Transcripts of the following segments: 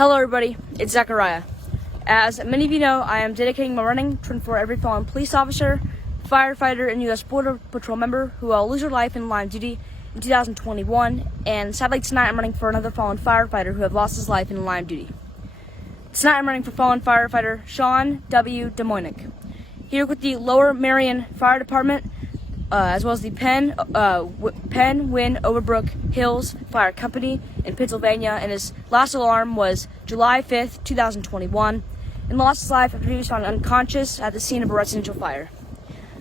Hello everybody, it's Zachariah. As many of you know, I am dedicating my running to inform every fallen police officer, firefighter, and U.S. Border Patrol member who will lose their life in line of duty in 2021, and sadly tonight I'm running for another fallen firefighter who have lost his life in the line of duty. Tonight I'm running for fallen firefighter Sean W. DeMuynk. He worked with the Lower Merion Fire Department, as well as the Penn Wynn Overbrook Hills Fire Company in Pennsylvania, and his last alarm was July 5th, 2021, and lost his life after he was found unconscious at the scene of a residential fire.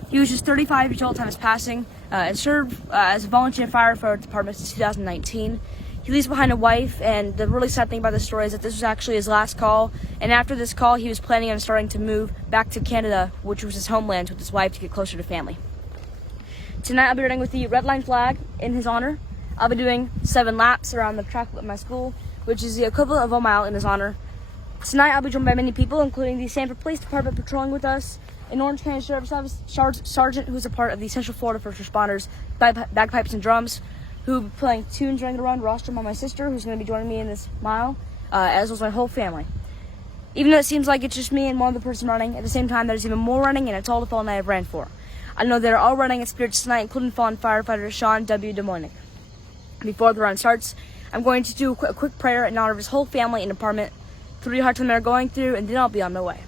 He was just 35 years old at the time of his passing, and served as a volunteer firefighter department since 2019. He leaves behind a wife, and the really sad thing about this story is that this was actually his last call, and after this call he was planning on starting to move back to Canada, which was his homeland, with his wife to get closer to family. Tonight I'll be running with the red line flag in his honor. I'll be doing 7 laps around the track at my school, which is the equivalent of a mile in his honor. Tonight I'll be joined by many people, including the Sanford Police Department patrolling with us, an Orange County Sheriff's Office Sergeant who's a part of the Central Florida First Responders, Bagpipes and Drums, who will be playing tunes during the run, rostrum on my sister, who's going to be joining me in this mile, as well as my whole family. Even though it seems like it's just me and one other person running, at the same time there's even more running, and it's all the fallen I have ran for. I know they're all running in spirits tonight, including fallen firefighter Sean W. DeMuynk. Before the run starts, I'm going to do a quick prayer in honor of his whole family and department, through the hard time they're going through, and then I'll be on my way.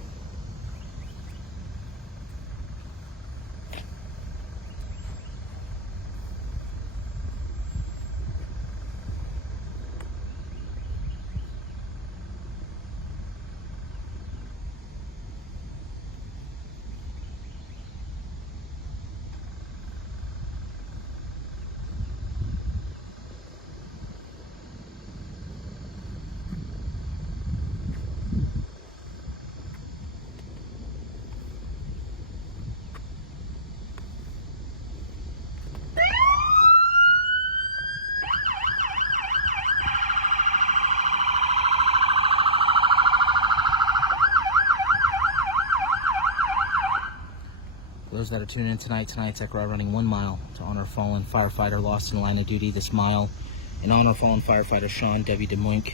For those that are tuning in tonight's Zachariah running 1 mile to honor fallen firefighter lost in the line of duty. This mile in honor of fallen firefighter Sean W. DeMuynk.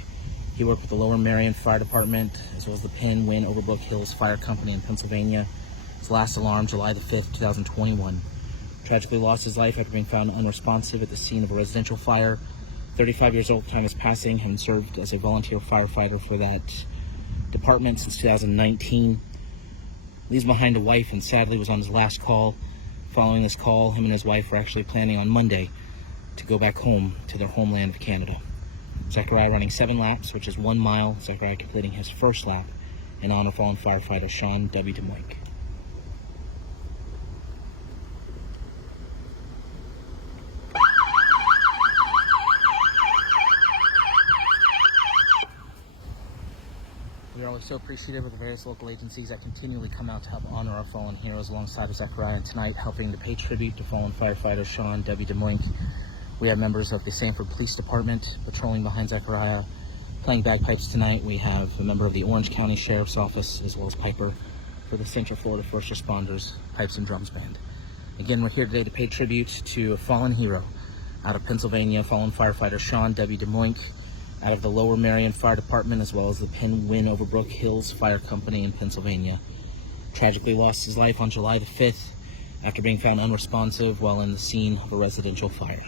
He worked with the Lower Merion Fire Department, as well as the Penn Wynn Overbrook Hills Fire Company in Pennsylvania. His last alarm, July the 5th, 2021. Tragically lost his life after being found unresponsive at the scene of a residential fire. 35 years old at the time of his passing, having served as a volunteer firefighter for that department since 2019. Leaves behind a wife, and sadly was on his last call. Following this call, him and his wife were actually planning on Monday to go back home to their homeland of Canada. Zachariah running 7 laps, which is 1 mile. Zachariah completing his first lap in honor of fallen firefighter Sean W. DeMuynk. We are always so appreciative of the various local agencies that continually come out to help honor our fallen heroes alongside of Zachariah, and tonight helping to pay tribute to fallen firefighter Sean W. DeMuynk. We have members of the Sanford Police Department patrolling behind Zachariah, playing bagpipes tonight. We have a member of the Orange County Sheriff's Office, as well as Piper for the Central Florida First Responders Pipes and Drums Band. Again, we're here today to pay tribute to a fallen hero out of Pennsylvania, fallen firefighter Sean W. DeMuynk, out of the Lower Merion Fire Department, as well as the Penn Wynn Overbrook Hills Fire Company in Pennsylvania. Tragically lost his life on July the 5th after being found unresponsive while in the scene of a residential fire.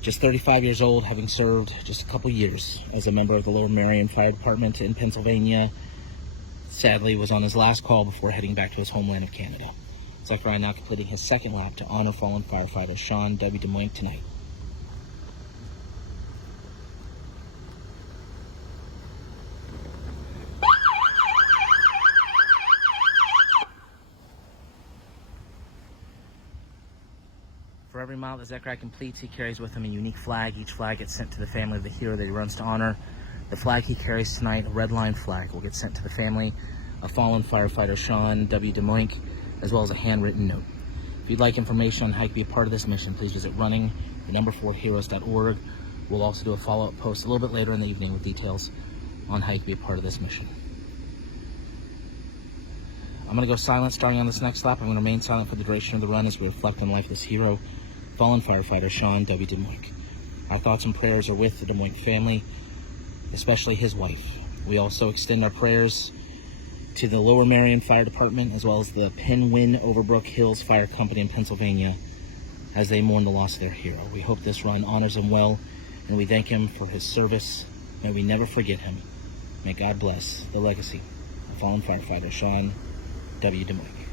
Just 35 years old, having served just a couple years as a member of the Lower Merion Fire Department in Pennsylvania, sadly was on his last call before heading back to his homeland of Canada. Zachariah now completing his second lap to honor fallen firefighter Sean W. DeMuynk tonight. For every mile that Zachariah completes, he carries with him a unique flag. Each flag gets sent to the family of the hero that he runs to honor. The flag he carries tonight, a red line flag, will get sent to the family of fallen firefighter Sean W. DeMuynk, as well as a handwritten note. If you'd like information on how you can be a part of this mission, please visit running4heroes.org. We'll also do a follow-up post a little bit later in the evening with details on how you can be a part of this mission. I'm going to go silent starting on this next lap. I'm going to remain silent for the duration of the run as we reflect on the life of this hero, fallen firefighter Sean W. DeMuynk. Our thoughts and prayers are with the DeMuynk family, especially his wife. We also extend our prayers to the Lower Merion Fire Department, as well as the Penwyn Overbrook Hills Fire Company in Pennsylvania, as they mourn the loss of their hero. We hope this run honors him well, and we thank him for his service. May we never forget him. May God bless the legacy of fallen firefighter Sean W. DeMuynk.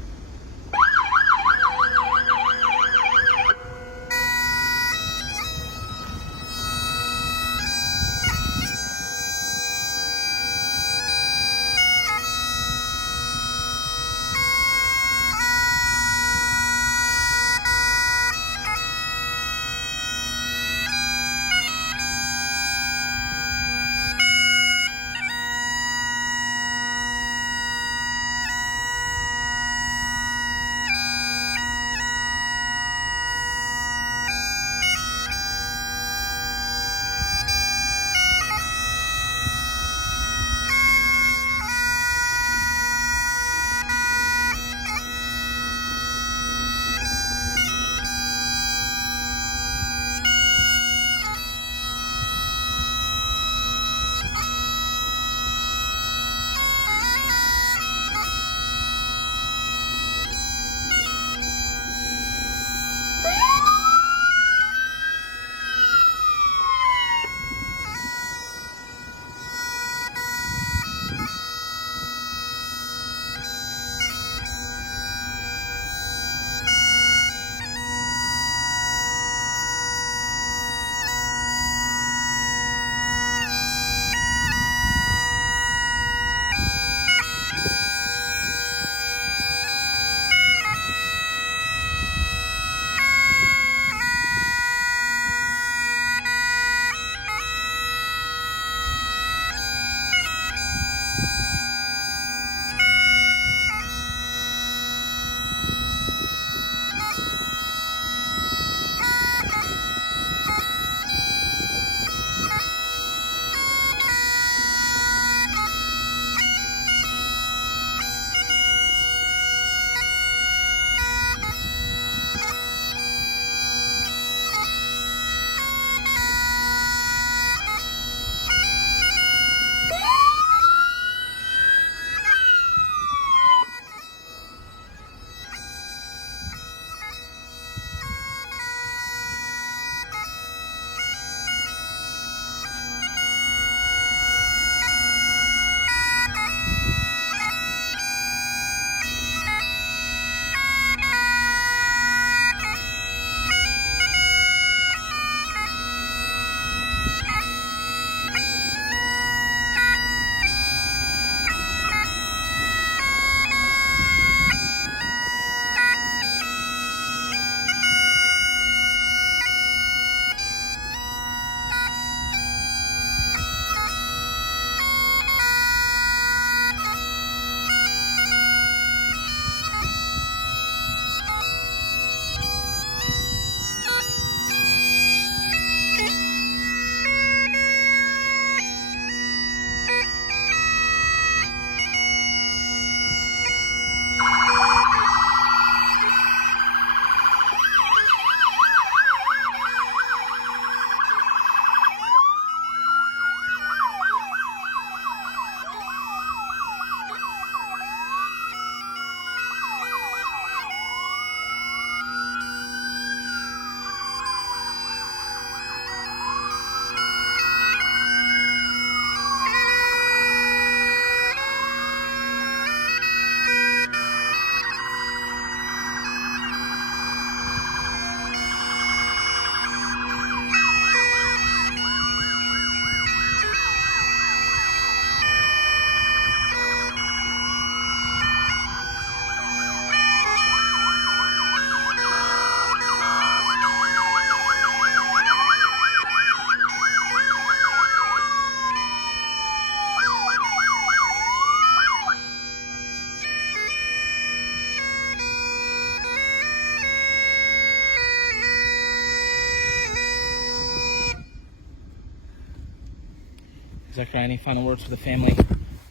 Zachariah, any final words for the family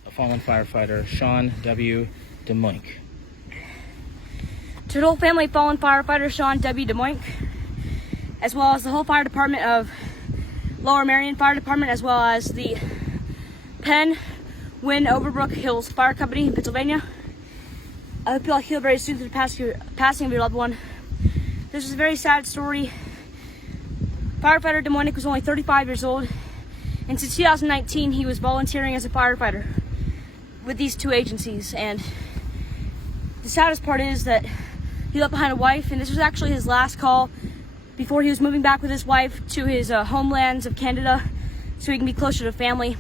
of fallen firefighter Sean W. DeMuynk? To the whole family of fallen firefighter Sean W. DeMuynk, as well as the whole fire department of Lower Merion Fire Department, as well as the Penn Win Overbrook Hills Fire Company in Pennsylvania. I hope you all heal very soon through the passing of your loved one. This is a very sad story. Firefighter DeMuynk was only 35 years old, and since 2019 he was volunteering as a firefighter with these two agencies. And the saddest part is that he left behind a wife, and this was actually his last call before he was moving back with his wife to his homelands of Canada so he can be closer to family.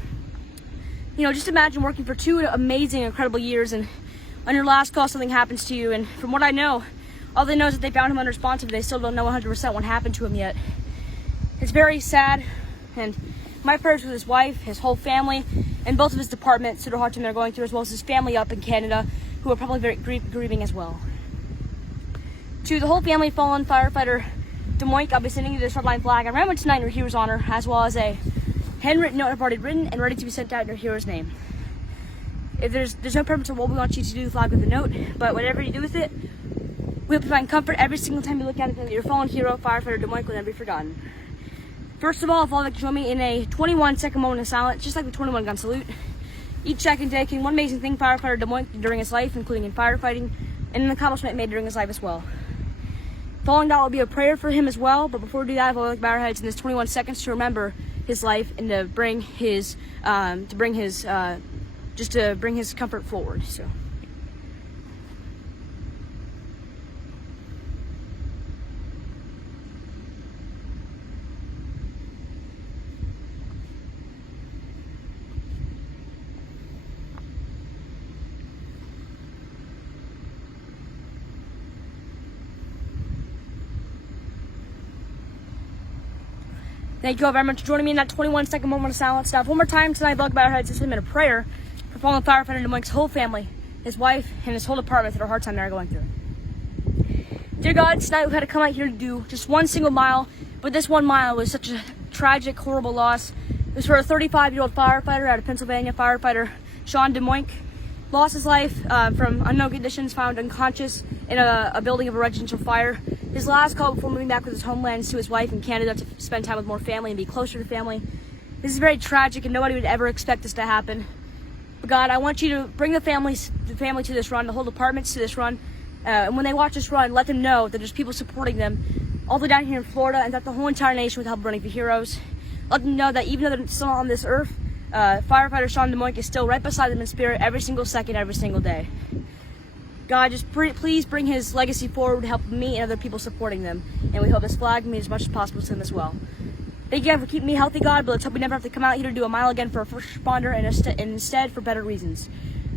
You know, just imagine working for 2 amazing, incredible years, and on your last call something happens to you. And from what I know, all they know is that they found him unresponsive. They still don't know 100% what happened to him yet. It's very sad, and my prayers with his wife, his whole family, and both of his departments through the hard time they're going through, as well as his family up in Canada, who are probably very grieving as well. To the whole family of fallen firefighter DeMuynk, I'll be sending you this red line flag. I ran one tonight in your hero's honor, as well as a handwritten note I've already written and ready to be sent out in your hero's name. If there's no purpose of what we want you to do, flag with the note, but whatever you do with it, we hope to find comfort every single time you look at it, that your fallen hero, Firefighter DeMuynk, will never be forgotten. First of all, if all of you join me in a 21-second moment of silence, just like the 21-gun salute. Each second dedicating one amazing thing Firefighter DeMuynk did during his life, including in firefighting, and an accomplishment made during his life as well. Following that will be a prayer for him as well, but before we do that, we'll look bow our heads in this 21 seconds to remember his life and to bring his comfort forward. So. Thank you all very much for joining me in that 21-second moment of silence. Now, one more time tonight, look bow our heads in a prayer for fallen firefighter DeMuynk's whole family, his wife, and his whole department through the hard time they're going through. Dear God, tonight we've had to come out here to do just one single mile, but this 1 mile was such a tragic, horrible loss. It was for a 35-year-old firefighter out of Pennsylvania, firefighter Sean DeMuynk. Lost his life from unknown conditions, found unconscious in a building of a residential fire. His last call before moving back with his homelands to his wife in Canada to spend time with more family and be closer to family. This is very tragic, and nobody would ever expect this to happen. But God, I want you to bring the family to this run, the whole departments to this run. And when they watch this run, let them know that there's people supporting them all the way down here in Florida, and that the whole entire nation with help running for heroes. Let them know that even though they're still on this earth, firefighter Sean DeMuynk is still right beside them in spirit every single second, every single day. God, just please bring his legacy forward to help me and other people supporting them. And we hope this flag means as much as possible to them as well. Thank you for keeping me healthy, God, but let's hope we never have to come out here to do a mile again for a first responder, and instead for better reasons.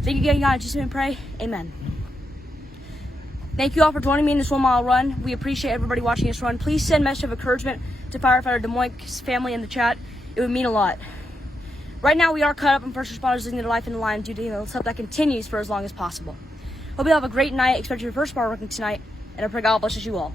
Thank you again, God. Just and pray. Amen. Thank you all for joining me in this 1 mile run. We appreciate everybody watching this run. Please send a message of encouragement to firefighter DeMuynk's family in the chat. It would mean a lot. Right now, we are caught up on first responders losing their life in the line of duty, and let's hope that continues for as long as possible. Hope you all have a great night, especially your first bar working tonight, and I pray God blesses you all.